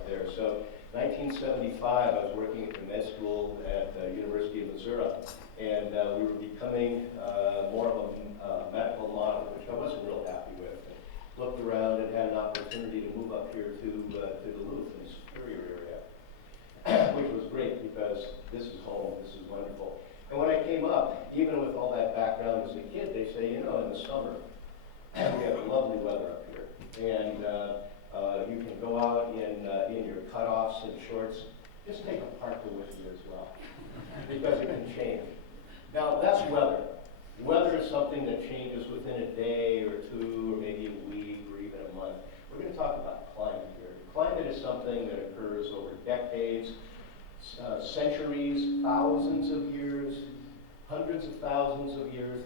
up there. So 1975, I was working at the med school at the University of Missouri, and we were becoming more of a medical model, which I wasn't real happy with. Looked around and had an opportunity to move up here to Duluth in the Superior area, which was great because this is home, this is wonderful. And when I came up, even with all that background as a kid, they say, you know, in the summer, we have lovely weather up here. And you can go out in your cutoffs and shorts. Just take a parka with you as well, because it can change. Now, that's weather. Weather is something that changes within a day or two, or maybe a week, or even a month. We're going to talk about climate here. Climate is something that occurs over decades, centuries, thousands of years, hundreds of thousands of years.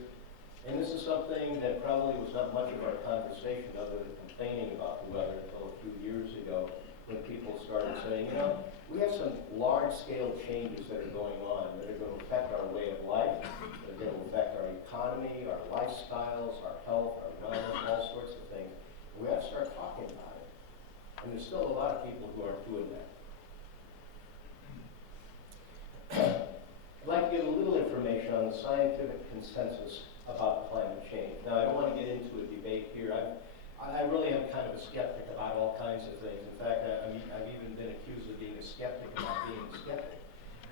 And this is something that probably was not much of our conversation other than complaining about the weather until a few years ago, when people started saying, you know, we have some large-scale changes that are going on that are going to affect our way of life, that are going to affect our economy, our lifestyles, our health, our wellness, all sorts of things. We have to start talking about it. And there's still a lot of people who aren't doing that. I'd like to give a little information on the scientific consensus about climate change. Now, I don't want to get into a debate here. I really am kind of a skeptic about all kinds of things. In fact, I've even been accused of being a skeptic about being a skeptic.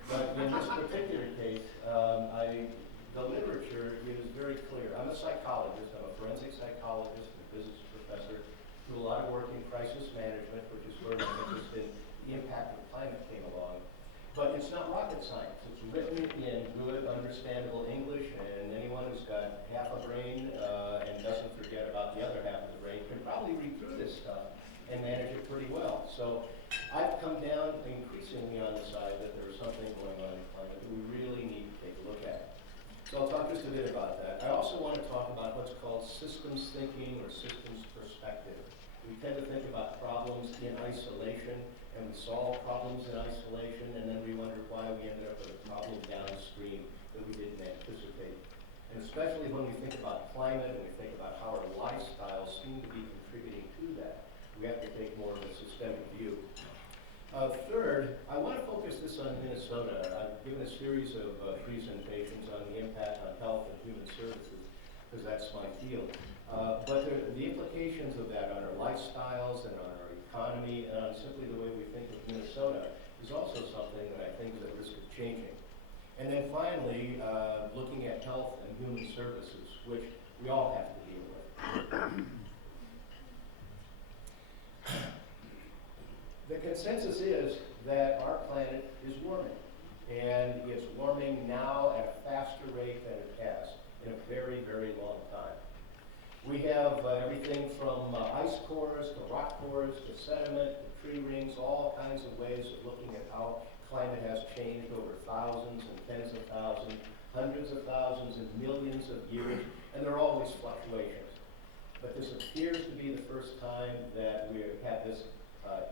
But in this particular case, the literature is very clear. I'm a psychologist. I'm a forensic psychologist and a business professor. Do a lot of work in crisis management, which is where my interest in the impact of climate came along. But it's not rocket science. It's written in good, understandable English, and anyone who's got half a brain and doesn't forget about the other half of the brain can probably read through this stuff and manage it pretty well. So I've come down increasingly on the side that there's something going on in climate that we really need to take a look at. So I'll talk just a bit about that. I also want to talk about what's called systems thinking or systems perspective. We tend to think about problems in isolation, and we solve problems in isolation, and then we wonder why we ended up with a problem downstream that we didn't anticipate. And especially when we think about climate and we think about how our lifestyles seem to be contributing to that, we have to take more of a systemic view. Third, I want to focus this on Minnesota. I've given a series of presentations on the impact on health and human services, because that's my field. But the implications of that on our lifestyles and on our economy and on simply the way we think of Minnesota is also something that I think is at risk of changing. And then finally, looking at health and human services, which we all have to deal with. The consensus is that our planet is warming, and it's warming now at a faster rate than it has in a very, very long time. We have everything from ice cores to rock cores to sediment to tree rings, all kinds of ways of looking at how climate has changed over thousands and tens of thousands, hundreds of thousands and millions of years, and there are always fluctuations. But this appears to be the first time that we have had this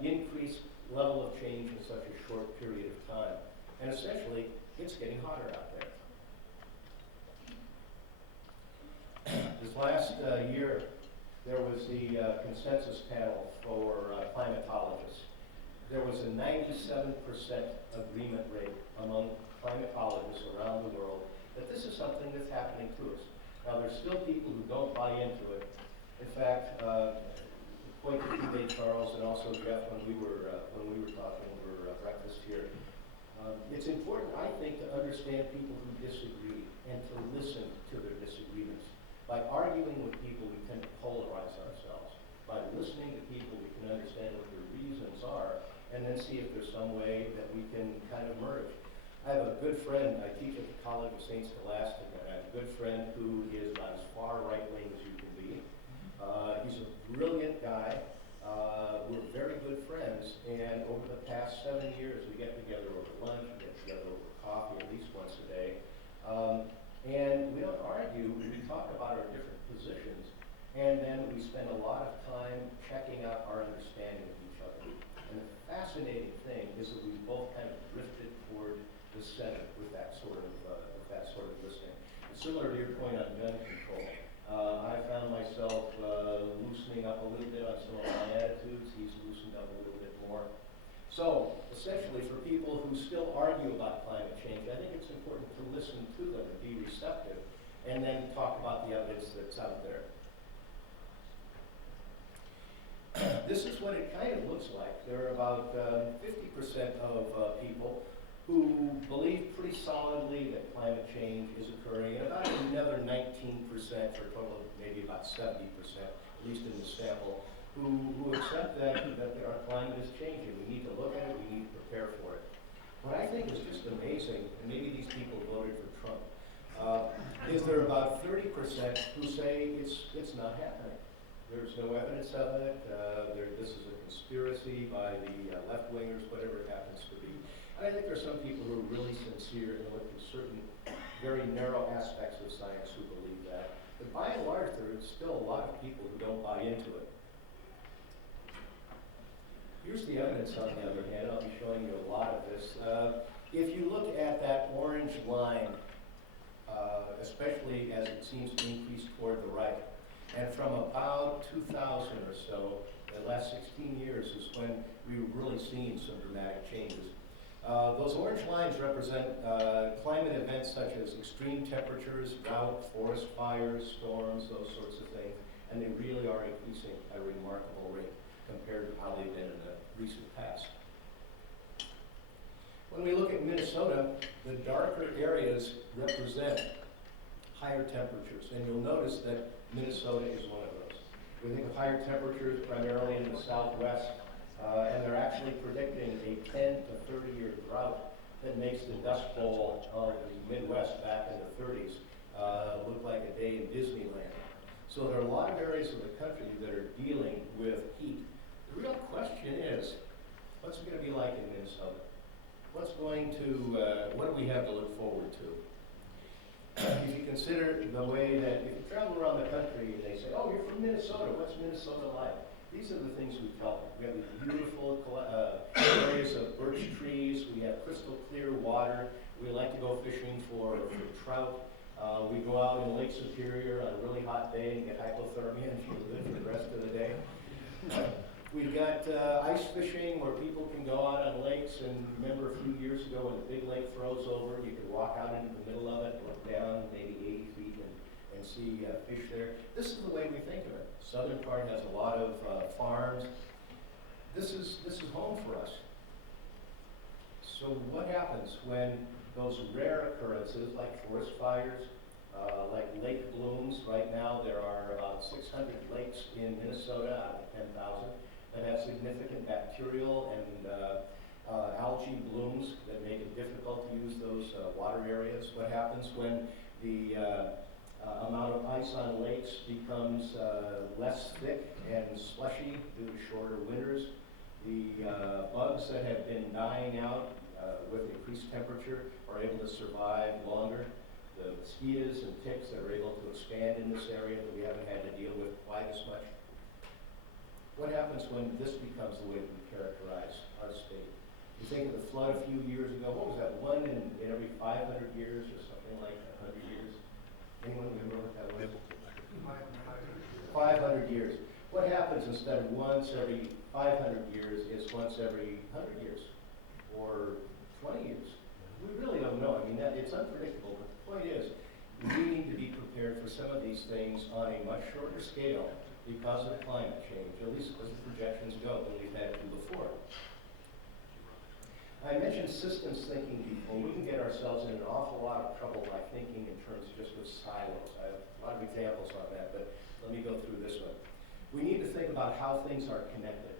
increased level of change in such a short period of time. And essentially, it's getting hotter out there. This last year, there was the consensus panel for climatologists. There was a 97% agreement rate among climatologists around the world that this is something that's happening to us. Now, there's still people who don't buy into it. In fact, point to you, Charles, and also Jeff, when we were talking over breakfast here. It's important, I think, to understand people who disagree and to listen to their disagreements. By arguing with people, we tend to polarize ourselves. By listening to people, we can understand what their reasons are, and then see if there's some way that we can kind of merge. I have a good friend. I teach at the College of St. Scholastic, and I have a good friend who is about as far right-wing as you can be. He's a brilliant guy. We're very good friends, and over the past 7 years, we get together over lunch, we get together over coffee at least once a day, and we don't argue, we talk about our different positions, and then we spend a lot of time checking out our understanding of each other. And the fascinating thing is that we both kind of drifted toward the center with that sort of listening. And similar to your point on gun control, I found myself loosening up a little bit on some of my attitudes. He's loosened up a little bit more. So, essentially, for people who still argue about climate change, I think it's important to listen to them and be receptive, and then talk about the evidence that's out there. This is what it kind of looks like. There are about 50% of people who believe pretty solidly that climate change is occurring, and about another 19%, for a total of maybe about 70%, at least in the sample, who accept that our climate is changing. We need to look at it, we need to prepare for it. What I think is just amazing, and maybe these people voted for Trump, is there are about 30% who say it's not happening. There's no evidence of it. This is a conspiracy by the left-wingers, whatever it happens to be. And I think there are some people who are really sincere and look at certain very narrow aspects of science who believe that. But by and large, there is still a lot of people who don't buy into it. Here's the evidence, on the other hand. I'll be showing you a lot of this. If you look at that orange line, especially as it seems to increase toward the right, and from about 2000 or so, the last 16 years is when we've really seen some dramatic changes. Those orange lines represent climate events such as extreme temperatures, drought, forest fires, storms, those sorts of things, and they really are increasing at a remarkable rate compared to how they've been in the recent past. When we look at Minnesota, the darker areas represent higher temperatures, and you'll notice that Minnesota is one of those. We think of higher temperatures primarily in the southwest, and they're actually predicting a 10 to 30-year drought that makes the Dust Bowl of the Midwest back in the 30s look like a day in Disneyland. So there are a lot of areas of the country that are dealing with heat. The real question is, what's it going to be like in Minnesota? What do we have to look forward to? If you consider the way that, if you travel around the country and they say, oh, you're from Minnesota, what's Minnesota like? These are the things we tell them. We have these beautiful areas of birch trees. We have crystal clear water. We like to go fishing for trout. We go out in Lake Superior on a really hot day and get hypothermia and feel good for the rest of the day. We've got ice fishing where people can go out on lakes, and remember a few years ago when the big lake froze over, you could walk out into the middle of it, look down maybe 80 feet and see fish there. This is the way we think of it. Southern part has a lot of farms. This is home for us. So what happens when those rare occurrences like forest fires, like lake blooms? Right now there are about 600 lakes in Minnesota out of 10,000 that have significant bacterial and algae blooms that make it difficult to use those water areas. What happens when the amount of ice on lakes becomes less thick and slushy due to shorter winters? The bugs that have been dying out with increased temperature are able to survive longer. The mosquitoes and ticks that are able to expand in this area that we haven't had to deal with quite as much. What happens when this becomes the way we characterize our state? You think of the flood a few years ago. What was that, one in every 500 years or something like 100 years? Anyone remember what that was? 500 years. What happens instead of once every 500 years is once every 100 years or 20 years? We really don't know. I mean, it's unpredictable, but the point is we need to be prepared for some of these things on a much shorter scale because of climate change, at least as the projections go, than we've had to before. I mentioned systems thinking before. We can get ourselves in an awful lot of trouble by thinking in terms just of silos. I have a lot of examples on that, but let me go through this one. We need to think about how things are connected.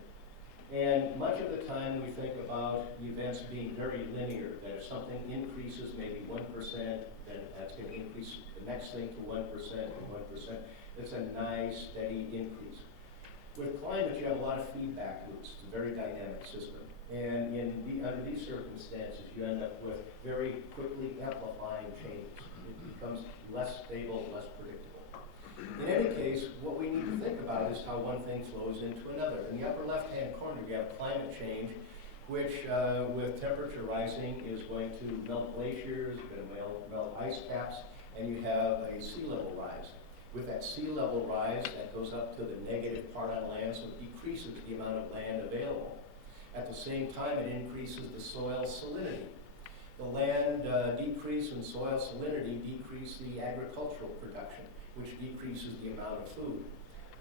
And much of the time we think about events being very linear, that if something increases maybe 1%, then that's going to increase the next thing to 1% and 1%. It's a nice, steady increase. With climate, you have a lot of feedback loops. It's a very dynamic system. And under these circumstances, you end up with very quickly amplifying changes. It becomes less stable, less predictable. In any case, what we need to think about is how one thing flows into another. In the upper left-hand corner, you have climate change, which with temperature rising is going to melt glaciers, going to melt ice caps, and you have a sea level rise. With that sea level rise, that goes up to the negative part on land, so it decreases the amount of land available. At the same time, it increases the soil salinity. The land decrease in soil salinity decrease the agricultural production, which decreases the amount of food.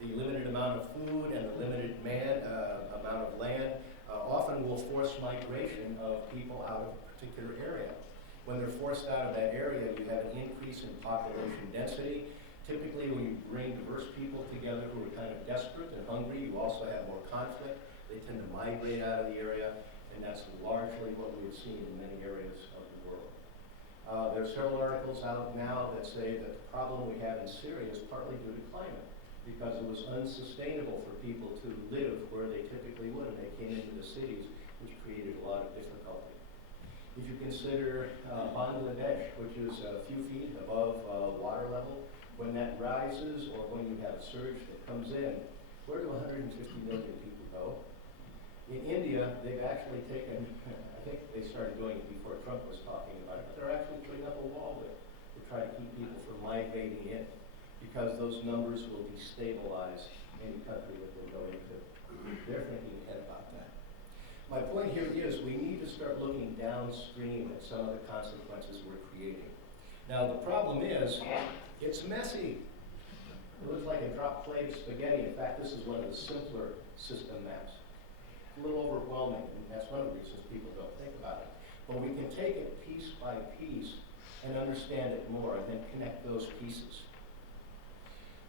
The limited amount of food and the limited amount of land often will force migration of people out of a particular area. When they're forced out of that area, you have an increase in population density. Typically, when you bring diverse people together who are kind of desperate and hungry, you also have more conflict. They tend to migrate out of the area, and that's largely what we've seen in many areas of the world. There are several articles out now that say that the problem we have in Syria is partly due to climate, because it was unsustainable for people to live where they typically would, and they came into the cities, which created a lot of difficulty. If you consider Bangladesh, which is a few feet above water level, when that rises or when you have a surge that comes in, where do 150 million people go? In India, they've actually taken, I think they started doing it before Trump was talking about it, but they're actually putting up a wall there to try to keep people from migrating in, because those numbers will destabilize any country that they go into. They're thinking ahead about that. My point here is we need to start looking downstream at some of the consequences we're creating. Now, the problem is, it's messy. It looks like a drop plate of spaghetti. In fact, this is one of the simpler system maps. A little overwhelming, and that's one of the reasons people don't think about it. But we can take it piece by piece and understand it more, and then connect those pieces.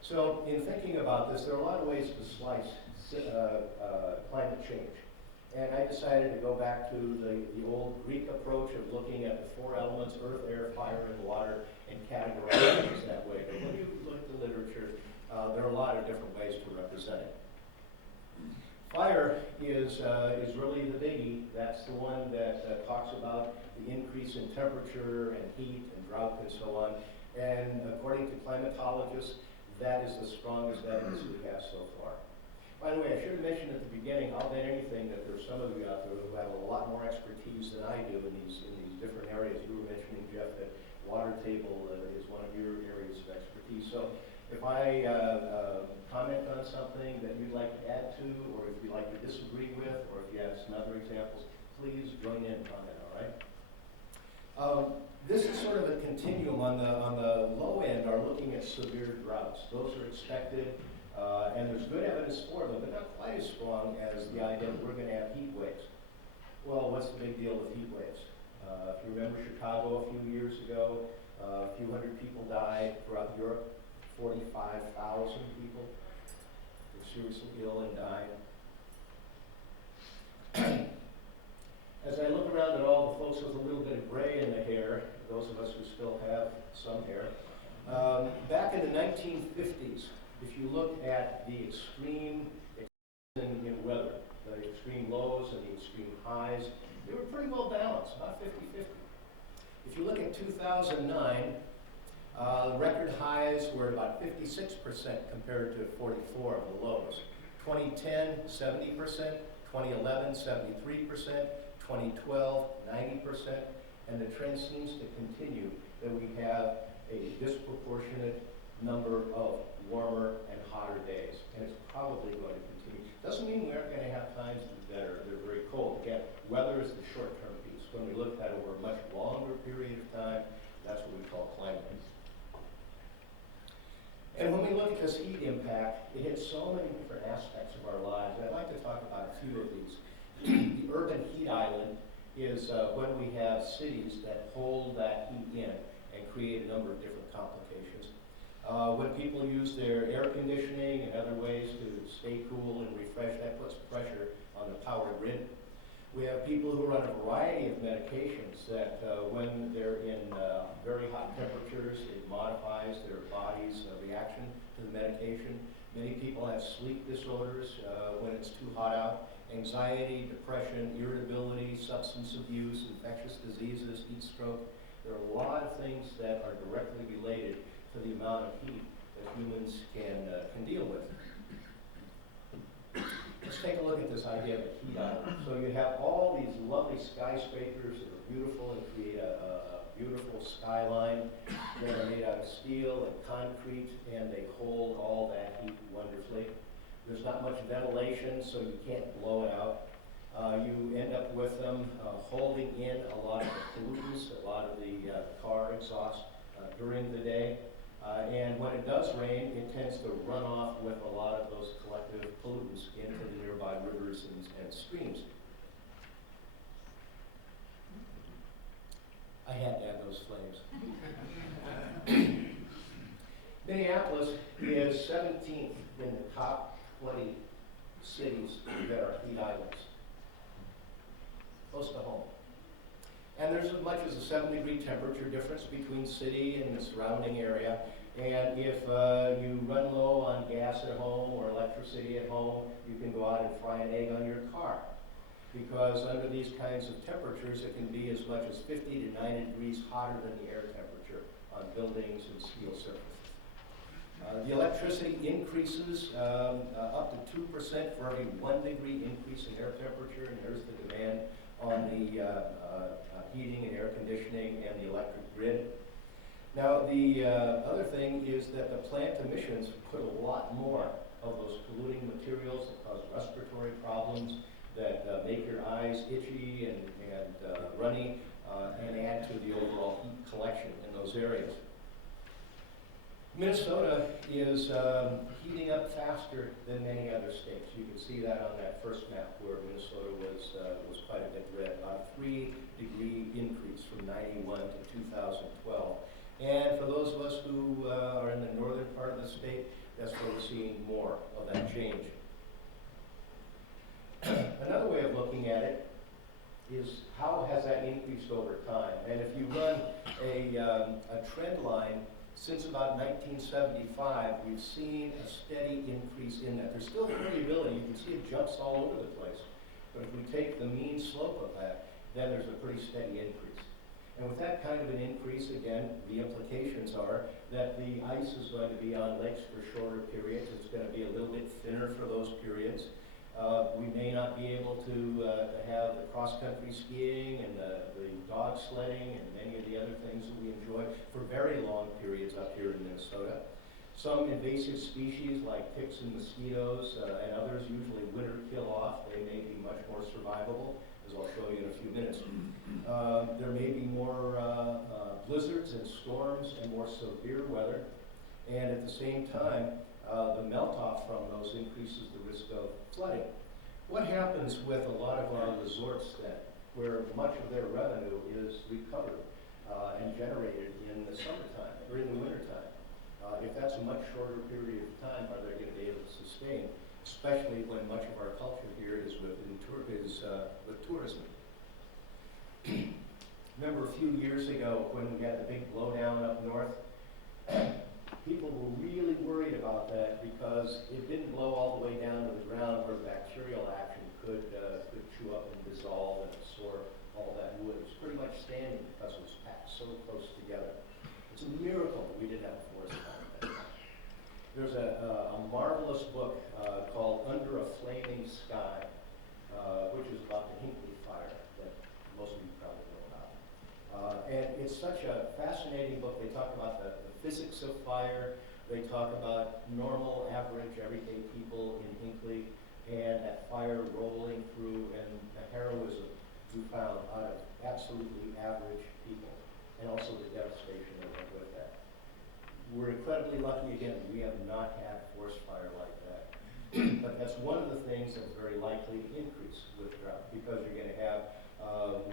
So, in thinking about this, there are a lot of ways to slice climate change. And I decided to go back to the old Greek approach of looking at the four elements, earth, air, fire, and water, and categorizing things that way. But when you look at the literature, there are a lot of different ways to represent it. Fire is really the biggie. That's the one that talks about the increase in temperature and heat and drought and so on. And according to climatologists, that is the strongest evidence we have so far. By the way, I should have mentioned at the beginning, I'll bet anything that there's some of you out there who have a lot more expertise than I do in these different areas. You were mentioning, Jeff, that water table is one of your areas of expertise. So if I comment on something that you'd like to add to, or if you'd like to disagree with, or if you have some other examples, please join in on it, all right? This is sort of a continuum. On the low end are looking at severe droughts. Those are expected. And there's good evidence for them, but not quite as strong as the idea that we're going to have heat waves. Well, what's the big deal with heat waves? If you remember Chicago a few years ago, a few hundred people died. Throughout Europe, 45,000 people were seriously ill and died. As I look around at all the folks with a little bit of gray in the hair, those of us who still have some hair, back in the 1950s, if you look at the extreme in weather, the extreme lows and the extreme highs, they were pretty well balanced, about 50-50. If you look at 2009, record highs were about 56% compared to 44 of the lows. 2010, 70%, 2011, 73%, 2012, 90%, and the trend seems to continue that we have a disproportionate number of warmer and hotter days, and it's probably going to continue. Doesn't mean we aren't going to have times that are very cold. Again, weather is the short-term piece. When we look at it over a much longer period of time, that's what we call climate. And when we look at this heat impact, it hits so many different aspects of our lives. I'd like to talk about a few of these. The urban heat island is when we have cities that hold that heat in and create a number of different complications. When people use their air conditioning and other ways to stay cool and refresh, that puts pressure on the power grid. We have people who are on a variety of medications that when they're in very hot temperatures, it modifies their body's reaction to the medication. Many people have sleep disorders when it's too hot out. Anxiety, depression, irritability, substance abuse, infectious diseases, heat stroke. There are a lot of things that are directly related to the amount of heat that humans can deal with. Let's take a look at this idea of a heat island. So you have all these lovely skyscrapers that are beautiful and create a beautiful skyline that are made out of steel and concrete, and they hold all that heat wonderfully. There's not much ventilation, so you can't blow it out. You end up with them holding in a lot of the pollutants, a lot of the car exhaust during the day. And when it does rain, it tends to run off with a lot of those collective pollutants into the nearby rivers and streams. I had to have those flames. Minneapolis is 17th in the top 20 cities that are heat islands. Close to home. And there's as much as a 7-degree temperature difference between city and the surrounding area. And if you run low on gas at home or electricity at home, you can go out and fry an egg on your car. Because under these kinds of temperatures, it can be as much as 50 to 90 degrees hotter than the air temperature on buildings and steel surfaces. The electricity increases up to 2% for every 1 degree increase in air temperature, and there's the demand on the heating and air conditioning and the electric grid. Now, the other thing is that the plant emissions put a lot more of those polluting materials that cause respiratory problems, that make your eyes itchy and runny, and add to the overall heat collection in those areas. Minnesota is heating up faster than many other states. You can see that on that first map where Minnesota was quite a bit red, about a 3-degree increase from 91 to 2012. And for those of us who are in the northern part of the state, that's where we're seeing more of that change. Another way of looking at it is how has that increased over time? And if you run a trend line since about 1975, we've seen a steady increase in that. There's still variability. You can see it jumps all over the place. But if we take the mean slope of that, then there's a pretty steady increase. And with that kind of an increase, again, the implications are that the ice is going to be on lakes for shorter periods. It's going to be a little bit thinner for those periods. We may not be able to have the cross-country skiing and the dog sledding and many of the other things that we enjoy for very long periods up here in Minnesota. Some invasive species like ticks and mosquitoes and others usually winter kill off. They may be much more survivable, as I'll show you in a few minutes. There may be more blizzards and storms and more severe weather. And at the same time, the melt-off from those increases the risk of flooding. What happens with a lot of our resorts then, where much of their revenue is recovered and generated in the summertime or in the wintertime? If that's a much shorter period of time, are they going to be able to sustain, especially when much of our culture here is with tourism? Remember a few years ago when we had the big blowdown up north? People were really worried about that because it didn't blow all the way down to the ground where bacterial action could chew up and dissolve and absorb all that wood. It was pretty much standing because it was packed so close together. It's a miracle that we didn't have a forest fire. There's a marvelous book called Under a Flaming Sky, which is about the Hinckley fire that most of you probably know about. And it's such a fascinating book. They talk about the physics of fire. They talk about normal, average, everyday people in Hinckley and that fire rolling through and the heroism we found out of absolutely average people and also the devastation that went with that. We're incredibly lucky, again, we have not had forest fire like that. But that's one of the things that's very likely to increase with drought because you're going to have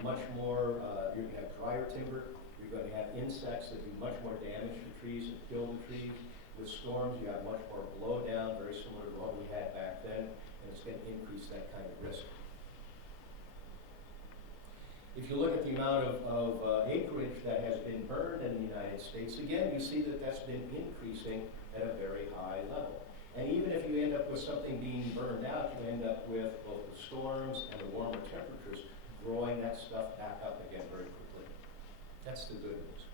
much more, you're going to have drier timber. You're going to have insects that do much more damage to trees and kill the trees. With storms, you have much more blowdown, very similar to what we had back then, and it's going to increase that kind of risk. If you look at the amount of acreage that has been burned in the United States, again, you see that that's been increasing at a very high level. And even if you end up with something being burned out, you end up with both the storms and the warmer temperatures growing that stuff back up again very quickly. That's the good news.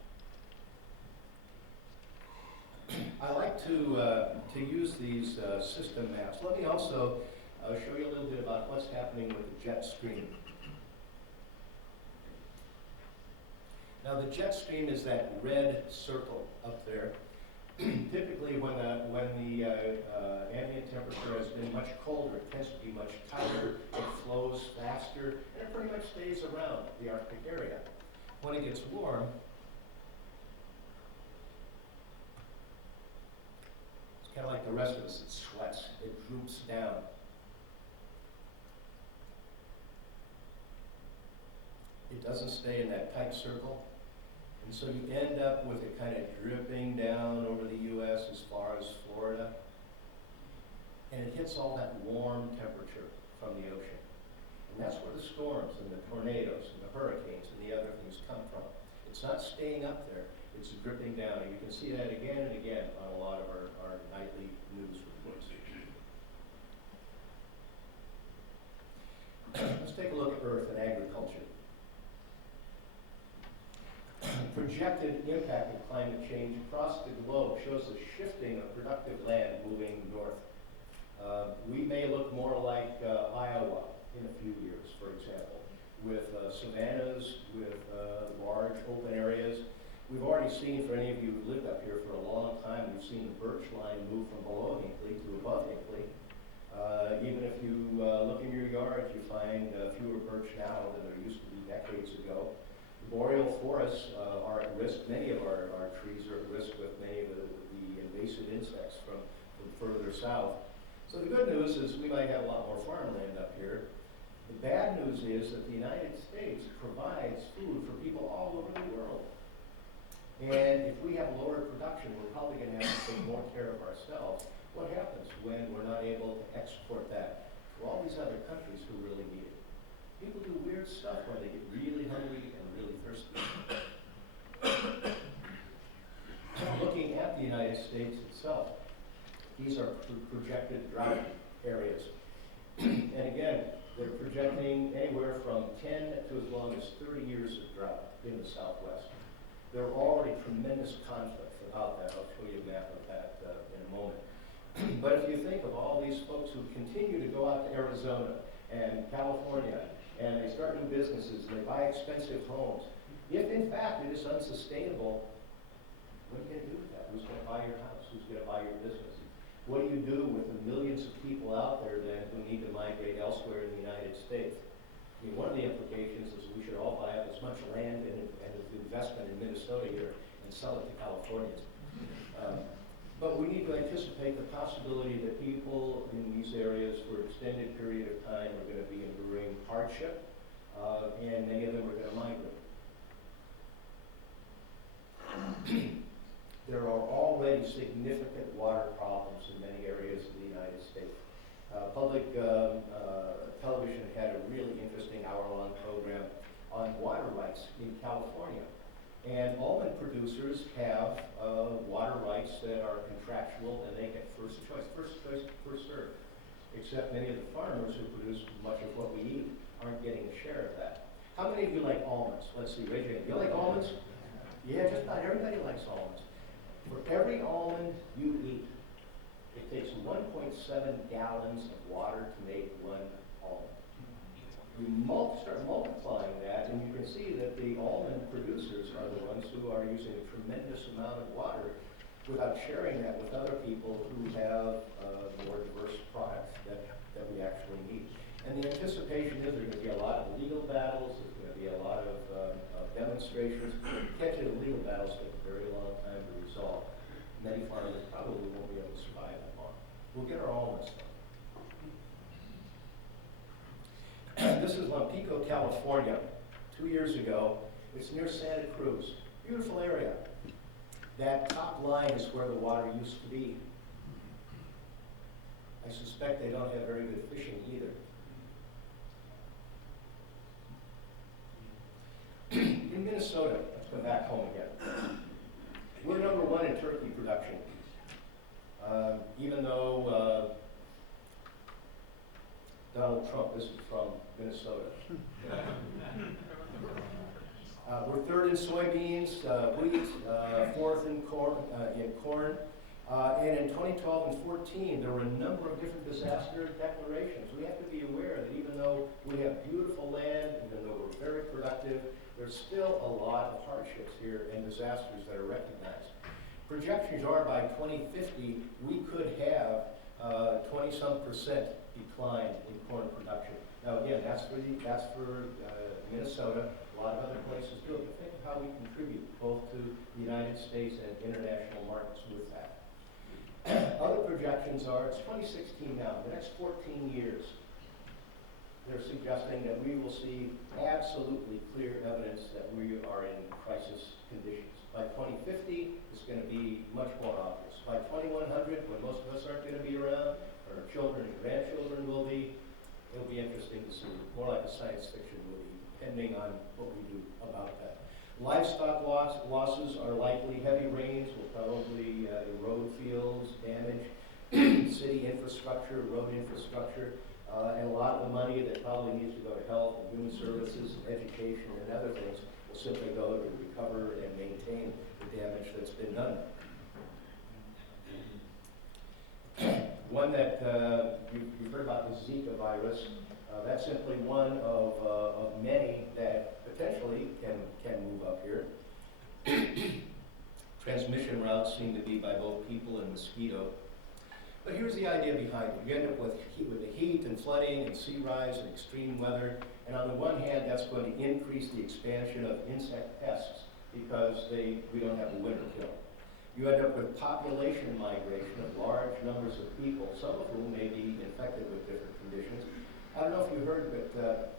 I like to use these system maps. Let me also show you a little bit about what's happening with the jet stream. Now the jet stream is that red circle up there. Typically, when the ambient temperature has been much colder, it tends to be much tighter, it flows faster, and it pretty much stays around the Arctic area. When it gets warm, it's kind of like the rest of us, it sweats, it droops down. It doesn't stay in that tight circle. And so you end up with it kind of dripping down over the U.S. as far as Florida. And it hits all that warm temperature from the ocean. And that's where the storms and the tornadoes and the hurricanes and the other things come from. It's not staying up there, it's dripping down. And you can see that again and again on a lot of our nightly news reports. Let's take a look at Earth and agriculture. Projected impact of climate change across the globe shows a shifting of productive land moving north. We may look more like Iowa in a few years, for example, with savannas, with large open areas. We've already seen, for any of you who've lived up here for a long time, we've seen the birch line move from below Hinkley to above Hinkley. Even if you look in your yard, you find fewer birch now than there used to be decades ago. Boreal forests are at risk. Many of our trees are at risk with many of the invasive insects from further south. So the good news is we might have a lot more farmland up here. The bad news is that the United States provides food for people all over the world. And if we have lower production, we're probably going to have to take more care of ourselves. What happens when we're not able to export that to all these other countries who really need it? People do weird stuff when they get really hungry and really thirsty. Looking at the United States itself, these are projected drought areas. And again, they're projecting anywhere from 10 to as long as 30 years of drought in the Southwest. There are already tremendous conflicts about that. I'll show you a map of that in a moment. But if you think of all these folks who continue to go out to Arizona and California, and they start new businesses, and they buy expensive homes. If in fact it is unsustainable, what are you going to do with that? Who's going to buy your house? Who's going to buy your business? What do you do with the millions of people out there then who need to migrate elsewhere in the United States? I mean, one of the implications is we should all buy up as much land and investment in Minnesota here and sell it to Californians. But we need to anticipate the possibility that people in these areas for an extended period of time are going to be enduring hardship, and many of them are going to migrate. There are already significant water problems in many areas of the United States. Public television had a really interesting hour-long program on water rights in California. And almond producers have water rights that are contractual, and they get first choice, first served. Except many of the farmers who produce much of what we eat aren't getting a share of that. How many of you like almonds? Let's see, raise your hand. You like almonds? Yeah, just about everybody likes almonds. For every almond you eat, it takes 1.7 gallons of water to make one almond. You start multiplying that, and you can see that the almond producers are the ones who are using a tremendous amount of water without sharing that with other people who have more diverse products that we actually need. And the anticipation is there's going to be a lot of legal battles, there's going to be a lot of demonstrations. Catching legal battles take a very long time to resolve. Many farmers probably won't be able to survive that long. We'll get our almonds done. This is Lampico, California, 2 years ago. It's near Santa Cruz. Beautiful area. That top line is where the water used to be. I suspect they don't have very good fishing either. In Minnesota, let's come back home again. We're number one in turkey production. Even though Donald Trump isn't from Minnesota. We're third in soybeans, wheat, fourth in corn. And in 2012 and 14, there were a number of different disaster declarations. We have to be aware that even though we have beautiful land, even though we're very productive, there's still a lot of hardships here and disasters that are recognized. Projections are by 2050, we could have 20-some% decline in corn production. Now again, that's for Minnesota. A lot of other places do it. But think of how we contribute both to the United States and international markets with that. Other projections are, it's 2016 now, the next 14 years, they're suggesting that we will see absolutely clear evidence that we are in crisis conditions. By 2050, it's going to be much more obvious. By 2100, when most of us aren't going to be around, or our children and grandchildren will be, it'll be interesting to see. More like a science fiction movie, depending on what we do about that. Livestock losses are likely. Heavy rains will probably erode fields, damage city infrastructure, road infrastructure, and a lot of the money that probably needs to go to health and human services, and education, and other things will simply go to recover and maintain the damage that's been done. One that you've heard about, the Zika virus. That's simply one of many that potentially can move up here. Transmission routes seem to be by both people and mosquito. But here's the idea behind it. You end up with the heat and flooding and sea rise and extreme weather. And on the one hand, that's going to increase the expansion of insect pests because we don't have a winter kill. You end up with population migration of large numbers of people, some of whom may be infected with different conditions. I don't know if you heard, but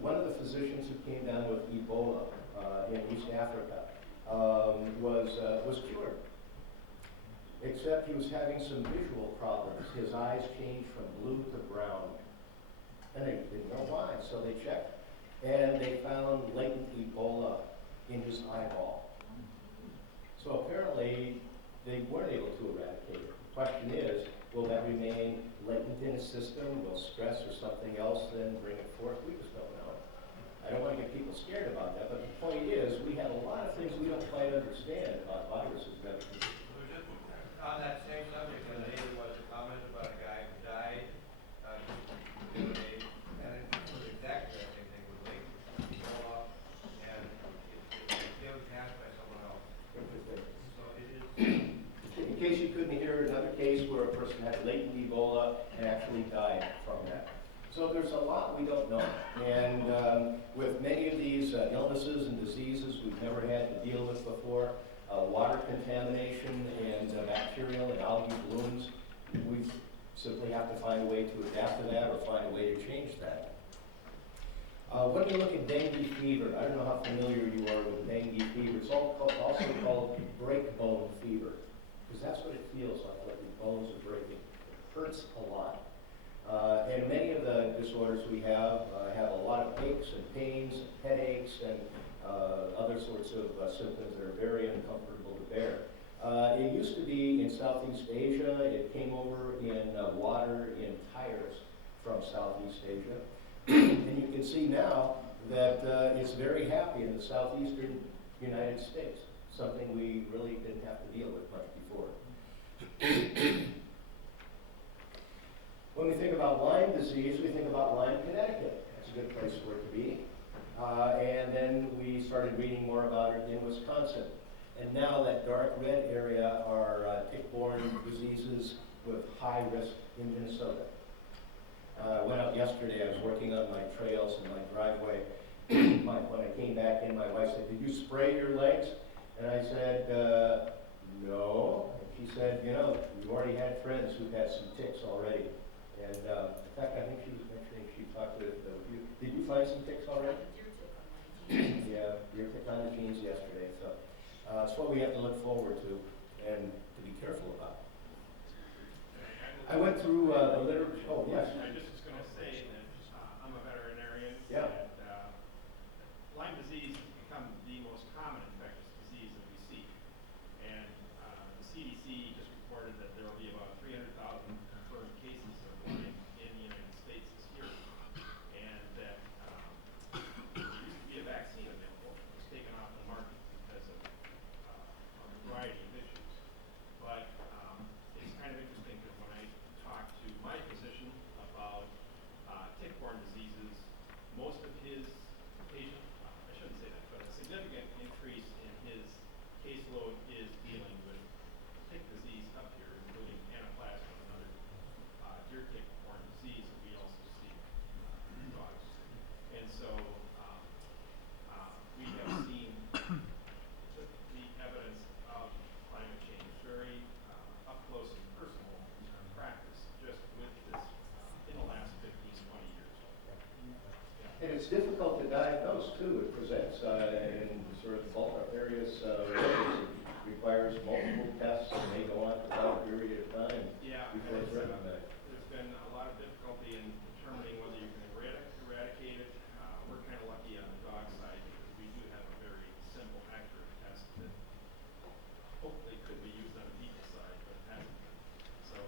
one of the physicians who came down with Ebola in East Africa was cured. Except he was having some visual problems. His eyes changed from blue to brown. And they didn't know why, so they checked. And they found latent Ebola in his eyeball. So apparently, they weren't able to eradicate it. The question is, will that remain latent in his system? Will stress or something else then bring it forth? We just don't know. I don't want to get people scared about that, but the point is, we have a lot of things we don't quite understand about viruses. On that same subject, there was a comment about a guy who died the other day, and it was exactly the same thing with Ebola, and it was passed by someone else. So it is. In case you couldn't hear, another case where a person had latent Ebola and actually died from that. So there's a lot we don't know. And with many of these illnesses and diseases we've never had to deal with before, water contamination and bacterial and algae blooms, we simply have to find a way to adapt to that or find a way to change that. When you look at dengue fever, I don't know how familiar you are with dengue fever. It's also called break-bone fever, because that's what it feels like your bones are breaking. It hurts a lot. And many of the disorders we have a lot of aches and pains, and headaches, and other sorts of symptoms that are very uncomfortable to bear. It used to be in Southeast Asia. It came over in water in tires from Southeast Asia. And you can see now that it's very happy in the southeastern United States, something we really didn't have to deal with much before. When we think about Lyme disease, we think about Lyme, Connecticut. That's a good place for it to be. And then we started reading more about it in Wisconsin. And now that dark red area are tick-borne diseases with high risk in Minnesota. I went out yesterday, I was working on my trails and my driveway. When I came back in, my wife said, "Did you spray your legs?" And I said, "No." And she said, "You know, we've already had friends who've had some ticks already." And in fact, I think she was mentioning she talked with you. Did you find some ticks already? Yeah, deer tick on the jeans yesterday. So it's what we have to look forward to and to be careful about. I went through the literature. Oh, yes. I just was going to say that I'm a veterinarian. Yeah. And Lyme disease has become the most common infectious disease that we see. And the CDC just reported that there will be about 300,000 confirmed cases of Lyme in the United States this year. And that there used to be a vaccine available. It was taken off the market because of a variety of issues. But it's kind of interesting because when I talk to my physician about tick-borne diseases, most of his patients, I shouldn't say that, but a significant increase in his caseload is dealing presents in sort of bulk various ways. It requires multiple tests and may go on for a period of time Yeah, before it's recognized. there's been a lot of difficulty in determining whether you can eradicate it. We're kind of lucky on the dog side because we do have a very simple, accurate test that hopefully could be used on the people side, but hasn't been. So,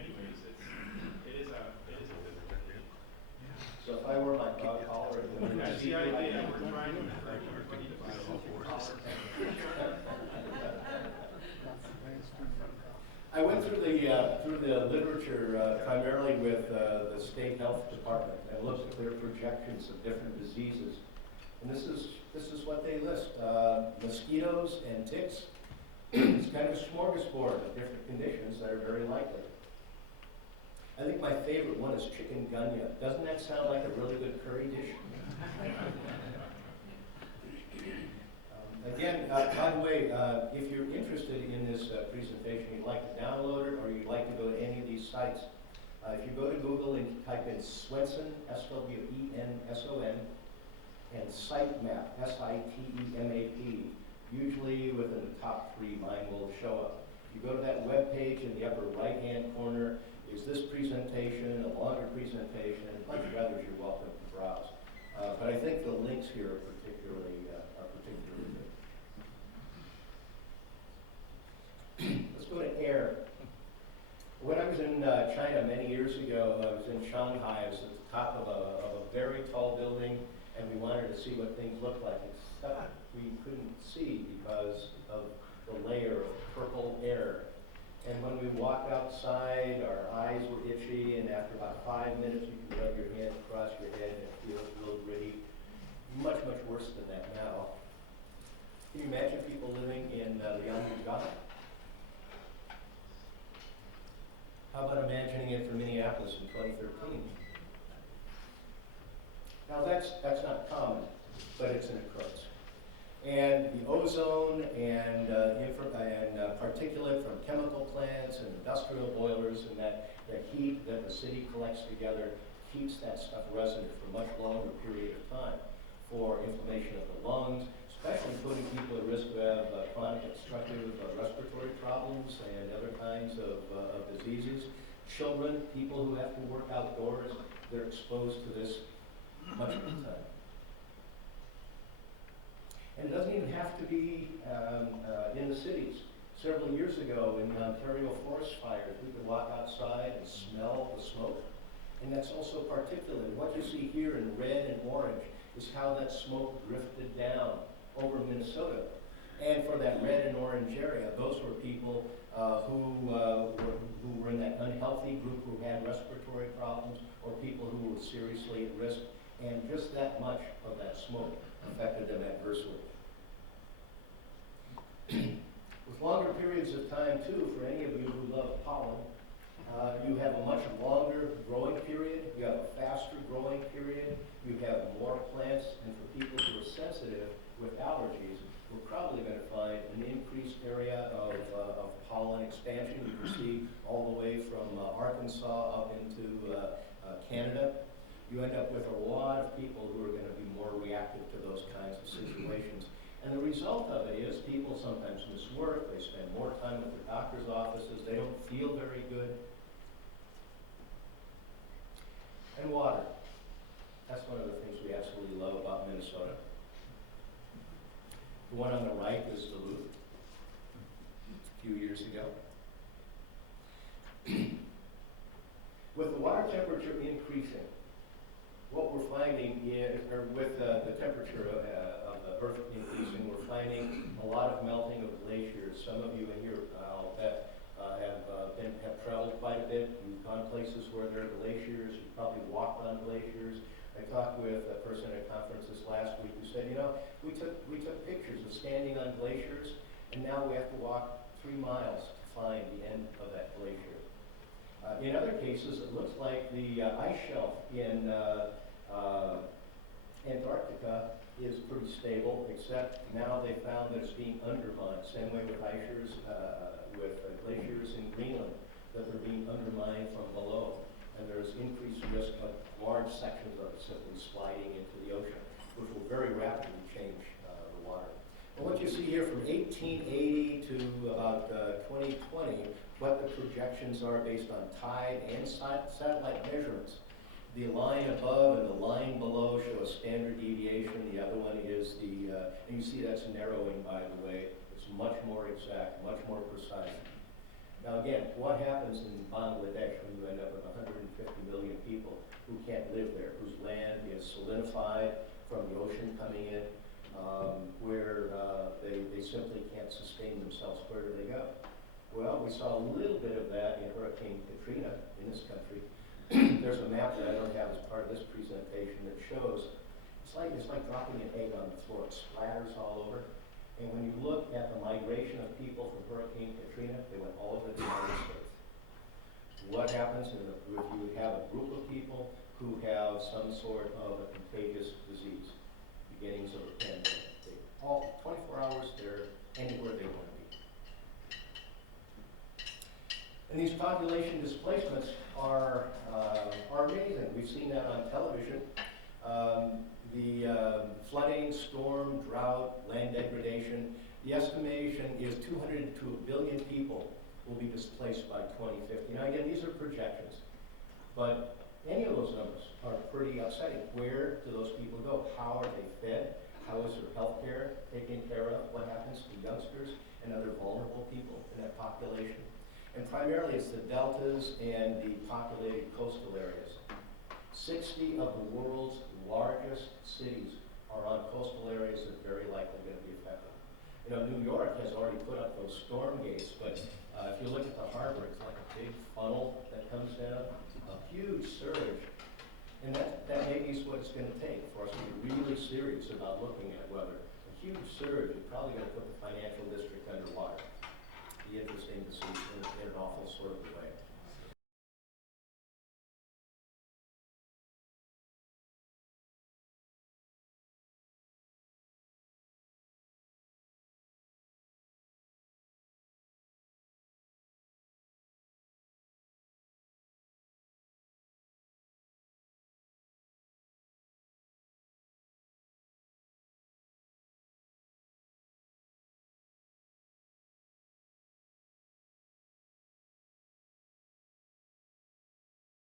anyways, it is a difficulty. So if I were my dog collar, it would That's be the idea. We're trying to encourage everybody to buy local collars. I went through the literature primarily with the state health department and looked at their projections of different diseases. And this is what they list: mosquitoes and ticks. It's kind of a smorgasbord of different conditions that are very likely. I think my favorite one is chikungunya. Doesn't that sound like a really good curry dish? Again, by the way, if you're interested in this presentation, you'd like to download it or you'd like to go to any of these sites, if you go to Google and type in Swenson, S-W-E-N-S-O-N, and sitemap, S-I-T-E-M-A-P, usually within the top 3, mine will show up. If you go to that web page in the upper right-hand corner, is this presentation, a longer presentation, and a bunch of others you're welcome to browse. But I think the links here are particularly good. Let's go to air. When I was in China many years ago, I was in Shanghai. I was at the top of a very tall building, and we wanted to see what things looked like, except we couldn't see because of the layer of purple air. And when we walked outside, our eyes were itchy, and after about 5 minutes, you could rub your hand across your head and it feels a little gritty. Much, much worse than that now. Can you imagine people living in Liangjiang? How about imagining it for Minneapolis in 2013? Now that's not common, but it's an occurrence. And the ozone and particulate from chemical plants and industrial boilers and that heat that the city collects together keeps that stuff resident for a much longer period of time for inflammation of the lungs, especially putting people at risk of chronic obstructive respiratory problems and other kinds of diseases. Children, people who have to work outdoors, they're exposed to this much of the time. And it doesn't even have to be in the cities. Several years ago in Ontario forest fires, we could walk outside and smell the smoke. And that's also particulate. What you see here in red and orange is how that smoke drifted down over Minnesota. And for that red and orange area, those were people who were in that unhealthy group who had respiratory problems or people who were seriously at risk. And just that much of that smoke affected them adversely. With longer periods of time, too, for any of you who love pollen, you have a much longer growing period, you have a faster growing period, you have more plants, and for people who are sensitive with allergies, we're probably going to find an increased area of pollen expansion. You can see all the way from Arkansas up into Canada. You end up with a lot of people who are going to be more reactive to those kinds of situations. And the result of it is people sometimes miss work, they spend more time at their doctor's offices, they don't feel very good. And water. That's one of the things we absolutely love about Minnesota. The one on the right is Duluth, a few years ago. With the water temperature increasing, what we're finding is, or with the temperature of the earth increasing, we're finding a lot of melting of glaciers. Some of you in here, I'll bet, have traveled quite a bit. You've gone places where there are glaciers. You've probably walked on glaciers. I talked with a person at a conference this last week who said, you know, we took pictures of standing on glaciers, and now we have to walk 3 miles to find the end of that glacier. In other cases, it looks like the ice shelf in Antarctica is pretty stable, except now they found that it's being undermined. Same way with glaciers in Greenland, that they're being undermined from below. And there's increased risk of large sections of it simply sliding into the ocean. which will very rapidly change the water. And what you see here from 1880 to about 2020, what the projections are based on tide and satellite measurements. The line above and the line below show a standard deviation. The other one is and you see that's narrowing, by the way. It's much more exact, much more precise. Now again, what happens in Bangladesh when you end up with 150 million people who can't live there, whose land is solidified from the ocean coming in, where they simply can't sustain themselves? Where do they go? Well, we saw a little bit of that in Hurricane Katrina in this country. There's a map that I don't have as part of this presentation that shows it's like dropping an egg on the floor. It splatters all over. And when you look at the migration of people from Hurricane Katrina, they went all over the United States. What happens if you have a group of people who have some sort of a contagious disease, beginnings of a pandemic? All 24 hours, they're anywhere they want to be. And these population displacements are amazing. We've seen that on television. The flooding, storm, drought, land degradation, the estimation is 200 to 1 billion people will be displaced by 2050. Now again, these are projections, but any of those numbers are pretty upsetting. Where do those people go? How are they fed? How is their health care taken care of? What happens to youngsters and other vulnerable people in that population? And primarily it's the deltas and the populated coastal areas. 60 of the world's largest cities are on coastal areas that are very likely going to be affected. You know, New York has already put up those storm gates, but if you look at the harbor, it's like a big funnel that comes down, a huge surge. And that maybe is what it's going to take for us to be really serious about looking at weather. A huge surge is probably going to put the financial district underwater. Be interesting to see in an awful sort of way.